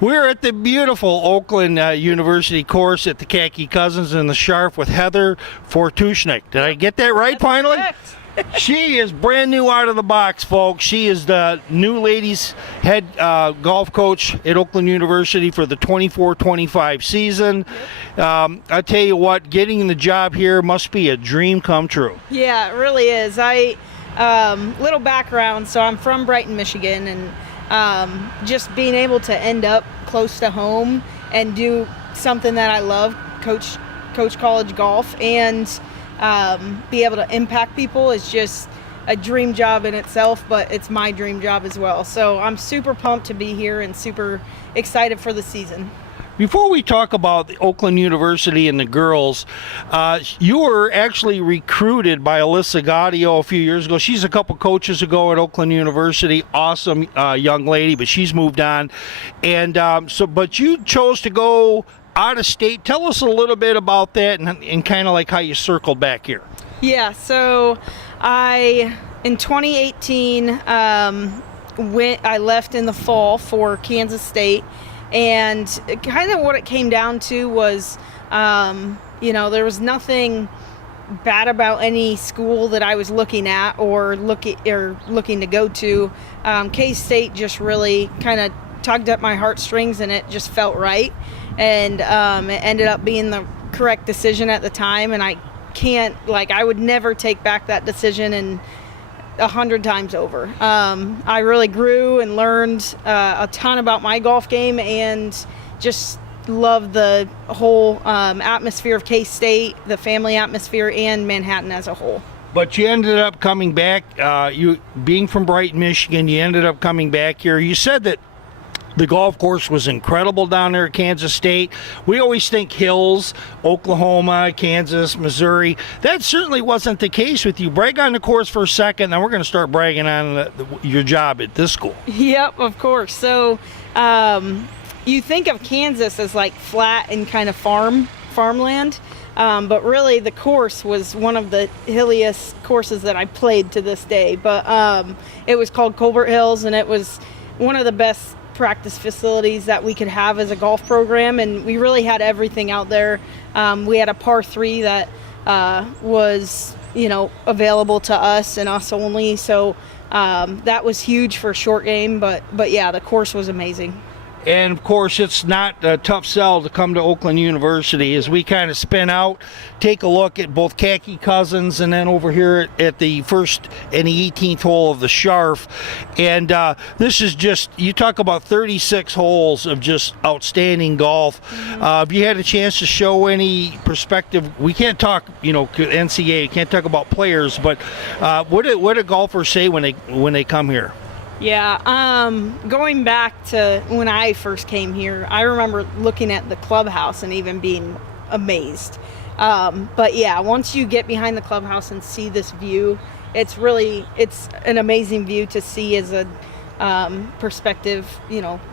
We're at the beautiful Oakland University course at the Khaki Cousins in the Sharp with Heather Fortushniak. Did I get that right finally? She is brand new out of the box, folks. She is the new ladies head golf coach at Oakland University for the 24-25 season. I tell you what, getting the job here must be a dream come true. Yeah, it really is. Little background, so I'm from Brighton, Michigan, and just being able to end up close to home and do something that I love, coach college golf, and be able to impact people is just a dream job in itself, but it's my dream job as well. So I'm super pumped to be here and super excited for the season. Before we talk about the Oakland University and the girls, you were actually recruited by Alyssa Gaudio a few years ago. She's a couple coaches ago at Oakland University. Awesome young lady, but she's moved on. And but you chose to go out of state. Tell us a little bit about that and kind of like how you circled back here. Yeah, so in 2018, I left in the fall for Kansas State, and kind of what it came down to was, there was nothing bad about any school that I was looking at or looking to go to. K-State just really kind of tugged at my heartstrings, and it just felt right. And it ended up being the correct decision at the time, and I would never take back that decision and 100 times over. I really grew and learned a ton about my golf game, and just love the whole atmosphere of K-State, the family atmosphere, and Manhattan as a whole. But you ended up coming back, you being from Brighton, Michigan, you ended up coming back here. You said that the golf course was incredible down there at Kansas State. We always think hills, Oklahoma, Kansas, Missouri. That certainly wasn't the case with you. Brag on the course for a second, then we're going to start bragging on your job at this school. Yep, of course. So you think of Kansas as like flat and kind of farmland, but really the course was one of the hilliest courses that I played to this day. But it was called Colbert Hills, and it was one of the best practice facilities that we could have as a golf program, and we really had everything out there. We had a par 3 that was available to us and us only, so that was huge for short game, but yeah, the course was amazing. And of course, it's not a tough sell to come to Oakland University. As we kind of spin out, take a look at both Khaki Cousins and then over here at the first and the 18th hole of the Sharp. And this is just, you talk about 36 holes of just outstanding golf. Mm-hmm. Have you had a chance to show any perspective? We can't talk, NCAA, can't talk about players, but what do golfers say when they come here? Yeah, going back to when I first came here, I remember looking at the clubhouse and even being amazed. But yeah, once you get behind the clubhouse and see this view, it's an amazing view to see as a prospective,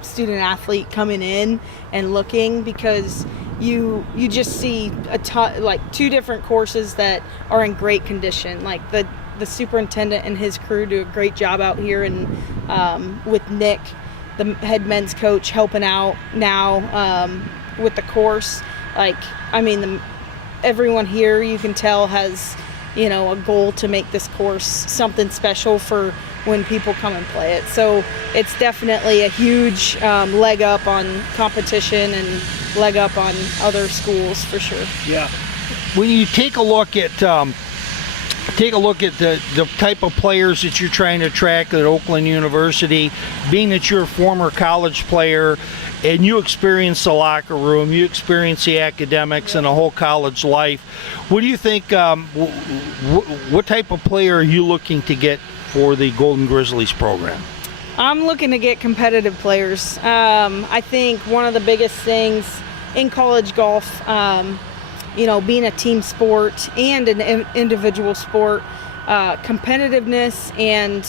student athlete coming in and looking, because you just see a ton, like 2 different courses that are in great condition. Like the superintendent and his crew do a great job out here, and with Nick, the head men's coach, helping out now with the course. Everyone here, you can tell, has a goal to make this course something special for when people come and play it. So it's definitely a huge leg up on competition and leg up on other schools for sure. Yeah. When you take a look at the type of players that you're trying to attract at Oakland University, being that you're a former college player and you experience the locker room, you experience the academics and the whole college life, what do you think, what type of player are you looking to get for the Golden Grizzlies program? I'm looking to get competitive players. I think one of the biggest things in college golf, being a team sport and an individual sport, competitiveness and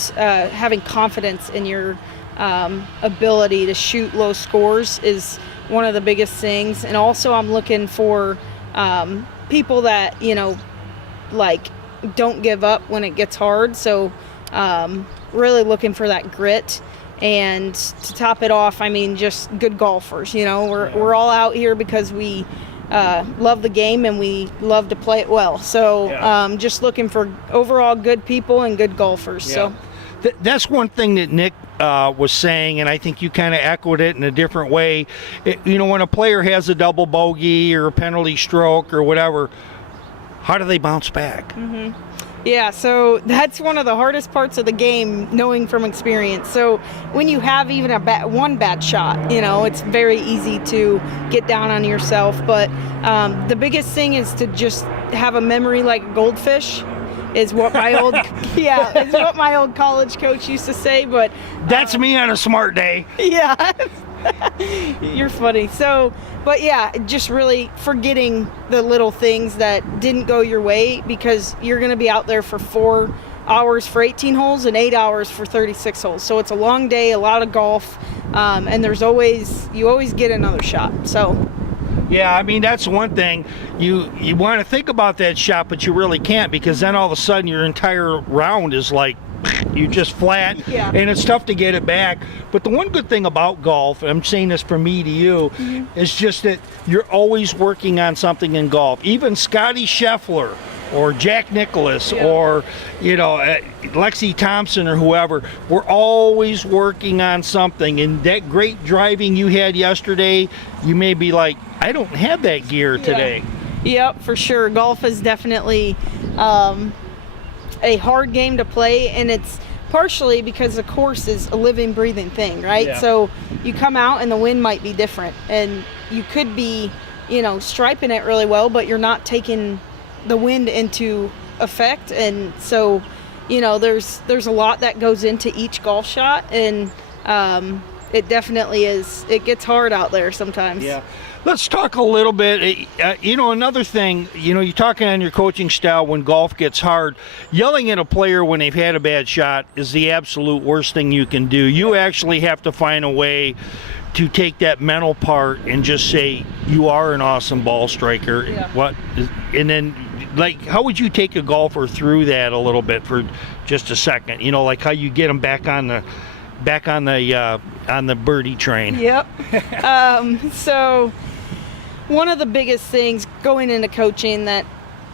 having confidence in your ability to shoot low scores is one of the biggest things. And also I'm looking for people that, don't give up when it gets hard. So really looking for that grit And to top it off, I mean, just good golfers. You know, we're all out here because we love the game and we love to play it well. So just looking for overall good people and good golfers. So that's one thing that Nick was saying, and I think you kind of echoed it in a different way. When a player has a double bogey or a penalty stroke or whatever, how do they bounce back? Yeah, so that's one of the hardest parts of the game, knowing from experience. So when you have even one bad shot, it's very easy to get down on yourself. But the biggest thing is to just have a memory like a goldfish. Is what my old is what my old college coach used to say. But that's me on a smart day. Yeah. You're funny. So, but yeah, just really forgetting the little things that didn't go your way, because you're going to be out there for 4 hours for 18 holes and 8 hours for 36 holes. So it's a long day, a lot of golf, and you always get another shot. So. Yeah, I mean, that's one thing. You want to think about that shot, but you really can't, because then all of a sudden your entire round is like, you're just flat, and it's tough to get it back. But the one good thing about golf, and I'm saying this from me to you, is just that you're always working on something in golf. Even Scotty Scheffler or Jack Nicklaus or Lexi Thompson or whoever, we're always working on something. And that great driving you had yesterday, you may be like, I don't have that gear today. Yep, for sure. Golf is definitely a hard game to play, and it's partially because the course is a living, breathing thing, right? So you come out and the wind might be different, and you could be, striping it really well, but you're not taking the wind into effect. And so, there's a lot that goes into each golf shot, and it definitely is. It gets hard out there sometimes. Yeah. Let's talk a little bit. Another thing, you're talking on your coaching style when golf gets hard. Yelling at a player when they've had a bad shot is the absolute worst thing you can do. You actually have to find a way to take that mental part and just say, you are an awesome ball striker. And then, how would you take a golfer through that a little bit for just a second? Like how you get them back on the birdie train. Yep. So one of the biggest things going into coaching that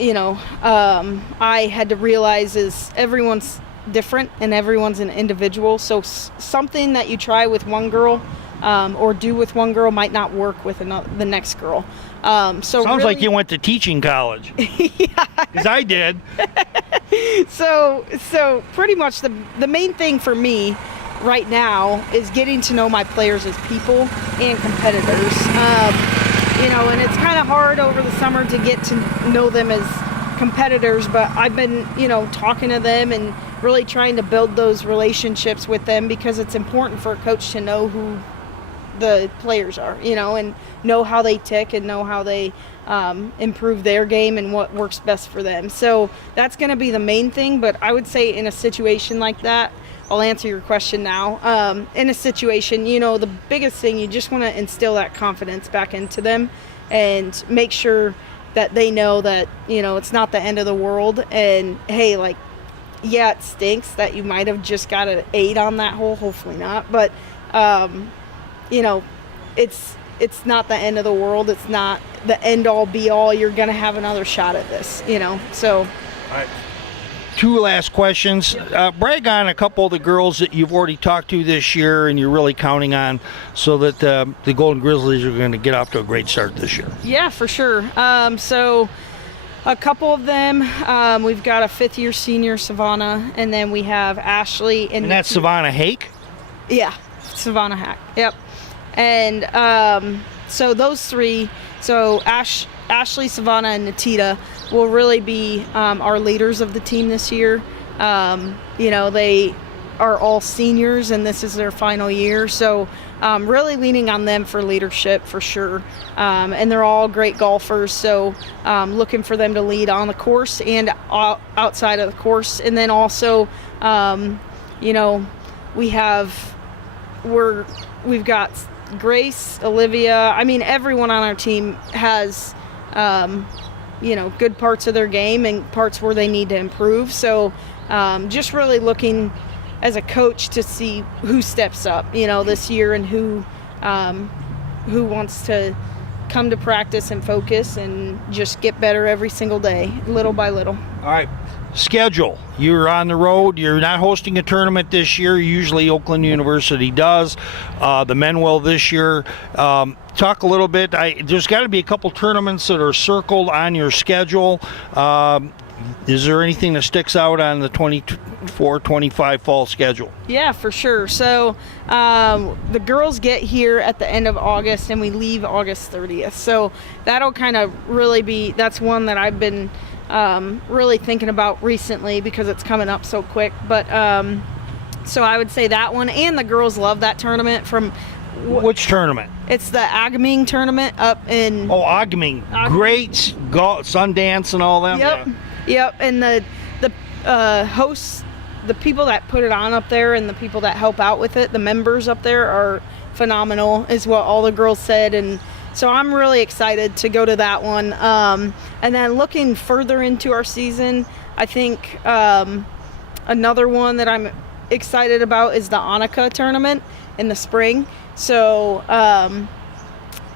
I had to realize is everyone's different and everyone's an individual. So something that you try with one girl or do with one girl might not work with the next girl. Sounds like you went to teaching college. Yeah. Because I did. So pretty much the main thing for me right now is getting to know my players as people and competitors. And it's kind of hard over the summer to get to know them as competitors, but I've been, talking to them and really trying to build those relationships with them, because it's important for a coach to know who the players are, and know how they tick and know how they improve their game and what works best for them. So that's going to be the main thing. But I would say in a situation like that, I'll answer your question now. In a situation, the biggest thing, you just want to instill that confidence back into them and make sure that they know that, it's not the end of the world. And hey, it stinks that you might have just got an 8 on that hole. Hopefully not. But, it's not the end of the world. It's not the end all be all. You're going to have another shot at this, so. All right. 2 last questions. Brag on a couple of the girls that you've already talked to this year and you're really counting on, so that the Golden Grizzlies are going to get off to a great start this year. Yeah, for sure. So a couple of them, we've got a 5th-year senior, Savannah, and then we have Ashley. And that's Savannah Hake? Yeah, Savannah Hack. Yep. And so those 3, so Ashley, Savannah, and Natita will really be our leaders of the team this year. They are all seniors and this is their final year. So really leaning on them for leadership for sure. And they're all great golfers. So looking for them to lead on the course and outside of the course. And then also, we've got Grace, Olivia. I mean, everyone on our team has, good parts of their game and parts where they need to improve. So just really looking as a coach to see who steps up, this year, and who wants to come to practice and focus and just get better every single day, little by little. All right. Schedule. You're on the road. You're not hosting a tournament this year. Usually Oakland University does. The men will this year. Talk a little bit. There's got to be a couple tournaments that are circled on your schedule. Is there anything that sticks out on the 24-25 fall schedule? Yeah, for sure. So the girls get here at the end of August, and we leave August 30th. So that'll kind of really that's one that I've been really thinking about recently because it's coming up so quick. But so I would say that one, and the girls love that tournament. Which tournament? It's the Agming tournament up in... Oh, Agming. Great Sundance and all that. Yep. Yeah. Yep. And the hosts, the people that put it on up there and the people that help out with it, the members up there are phenomenal, is what all the girls said. And so I'm really excited to go to that one. And then looking further into our season, I think another one that I'm excited about is the Annika tournament in the spring. So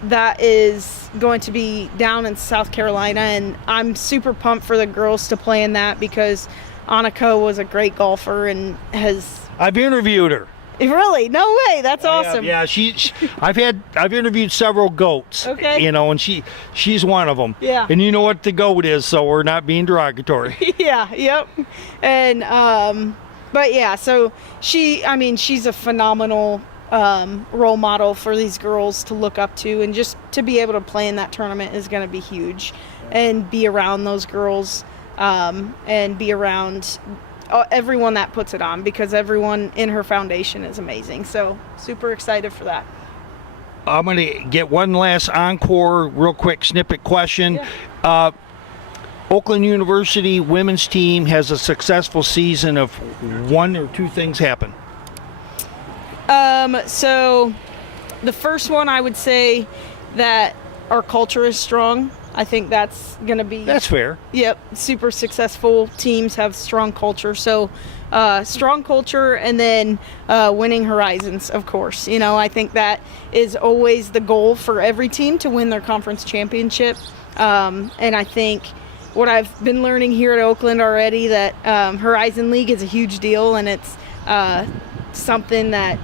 that is going to be down in South Carolina, and I'm super pumped for the girls to play in that because Annika was a great golfer and has... I've interviewed her. Really? No way. That's awesome. Yeah, I've interviewed several goats. Okay. And she's one of them. Yeah. And you know what the goat is, so we're not being derogatory. Yeah, yep. And but yeah, so she's a phenomenal role model for these girls to look up to, and just to be able to play in that tournament is going to be huge, and be around those girls and be around everyone that puts it on, because everyone in her foundation is amazing. So super excited for that. I'm going to get one last encore real quick snippet question. Yeah. Oakland University women's team has a successful season of one or two things happen. So the first one, I would say that our culture is strong. I think that's going to be... That's fair. Yep. Super successful teams have strong culture. So strong culture, and then winning horizons, of course. I think that is always the goal for every team, to win their conference championship. And I think what I've been learning here at Oakland already, that Horizon League is a huge deal, and it's something that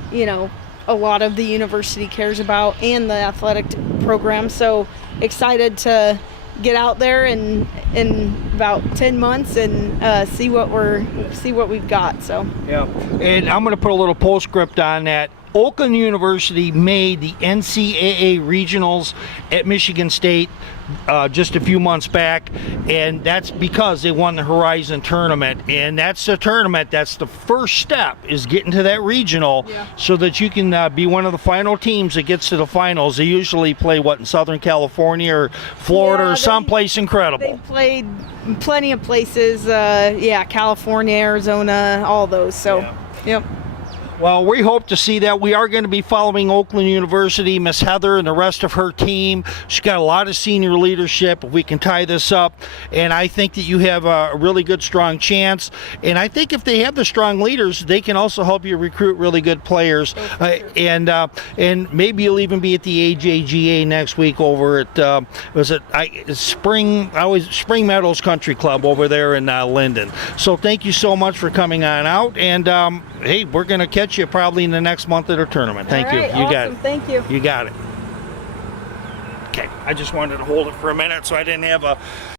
a lot of the university cares about, and the athletic program. So excited to get out there in about 10 months and see what we've got. So yeah. And I'm going to put a little postscript on that. Oakland University made the NCAA regionals at Michigan State just a few months back, and that's because they won the Horizon tournament. And that's the tournament, that's the first step, is getting to that regional, so that you can be one of the final teams that gets to the finals. They usually play in Southern California or Florida, or someplace incredible. They played plenty of places, California, Arizona, all those. So yep. Well, we hope to see that. We are going to be following Oakland University, Miss Heather and the rest of her team. She's got a lot of senior leadership. If we can tie this up, and I think that you have a really good, strong chance. And I think if they have the strong leaders, they can also help you recruit really good players. And maybe you'll even be at the AJGA next week over at Spring Meadows Country Club over there in Linden. So thank you so much for coming on out. And hey, we're going to catch you probably in the next month at our tournament. Thank you. You got it. Thank you. You got it. Okay, I just wanted to hold it for a minute so I didn't have a